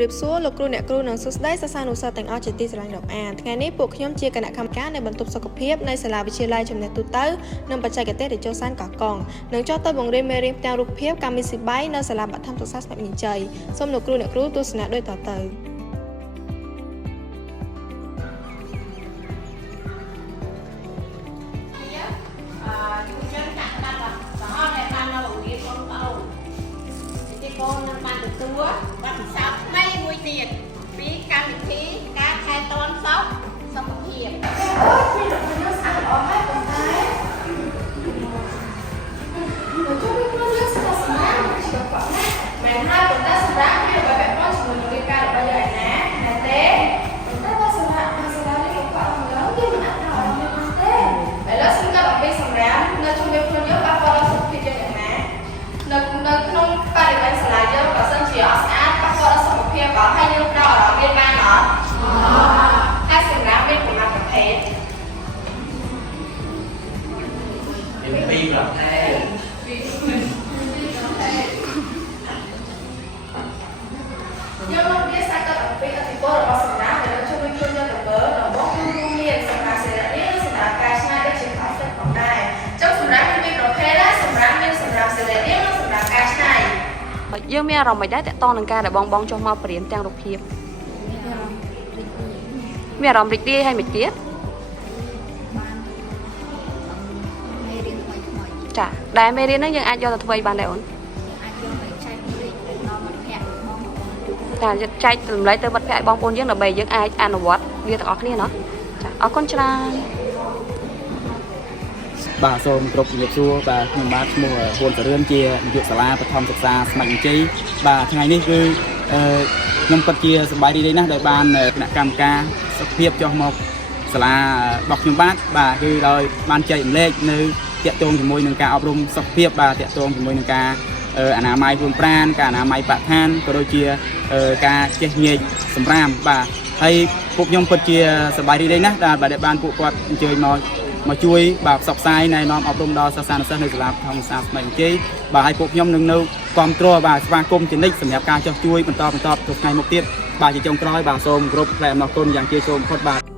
រៀបសួរលោកគ្រូអ្នកគ្រូនិងសួស្តីសិស្សានុសិស្សទាំងអស់ជាទីស្រឡាញ់រាប់អានថ្ងៃនេះពួកខ្ញុំជាគណៈកម្មការនៃបន្ទប់សុខភាពនៃសាលាវិទ្យាល័យចំណេះទូទៅនិងបច្ចេកទេសរាជោសានកោះកុងនឹងចុះទៅបង្រៀនមេរៀនផ្ទាំងរូបភាពកម្មវិធី3នៅសាលាបឋមសិក្សាស្មារតីជ័យសូមលោកគ្រូអ្នកគ្រូទស្សនាដូចតទៅcô nên ban được tua và sao mấy vui tiền vì cam bị khí cá khai tôn sóc xong một hiệp mình hai tuần ta sẽ ráng như vậy bạn có chỉ một cái bao giờ nè là té mình ta có sự làm đi một quả lớn chứ mình ăn thầu mình té vậy đó xin các bạn biết sòng ráng nên chúng mình không nhớ ba con là sự kiện này nên không ba được bạn sẽ là do và sân chỉ ở xã ba con là một kia có hai nước đỏ ở bên ban ở hai sòng ráng bên của mặt tập thể em phi rồi nhưng mà biết sao các bạn biết là thì cô là có sòng ráng để cho mình không cho được bớ là bó luôn liền sòng ráng sẽ đã biết sòng ráng cài sai để triển khai tất cả này trong sòng ráng mình rồi thế đó sòng ráng sẽ để biết sòng ráng cài sai យើងមានអារម្មណ៍មិនដែរតកតនឹងការដែលបងចុះមកបរៀនទាំងរូបភាពមានអារម្មណ៍រីករាយហើយមិនទៀតចាដែលមេរៀនហ្នឹងយើងអាចយកទៅធ្វើបានដែរអូនចាចែកតម្លៃទៅមិត្តភ័ក្តិបងប្អូនយើងដើម្បីយើងអាចអនុវត្តវាទាំងអស់គ្នាណោះចាអរគុណច្រើនបាទសូមគ្រប់ជំរាបសួរបាទខ្ញុំបាទឈ្មោះហ៊ុនសរឿនជានាយកសាលាបឋមសិក្សាស្មាច់ជ័យបាទថ្ងៃនេះគឺខ្ញុំពិតជាសប្បាយរីករាយណាស់ដែលបានគណៈកម្មការសុខភាពចុះមកសាលារបស់ខ្ញុំបាទគឺដោយបានចែករំលែកនៅតាក់ទងជាមួយនឹងការអប់រំសុខភាពបាទតាក់ទងជាមួយនឹងការអនាម័យខ្លួនប្រាណការអនាម័យបរិស្ថានក៏ដូចជាការចេះញែកសម្រាមបាទហើយពួកខ្ញុំពិតជាសប្បាយរីករាយណាស់ដែលបានពួកគាត់អញ្ជើញមកជួយបាទផ្សព្វផ្សាយណែនាំអប់រំដល់សិស្សានុសិស្សនៅសាលាបឋមសិក្សាស្មារតីជ័យបាទហើយពួកខ្ញុំនឹងនៅគាំទ្របាទស្វាគមន៍ជានិច្ចសម្រាប់ការចុះជួយបន្តទៅថ្ងៃមុខទៀតបាទជាចុងក្រោយបាទសូមគោរពថ្លែងអំណរគុណយ៉ាងជាសូមបំផុតបាទ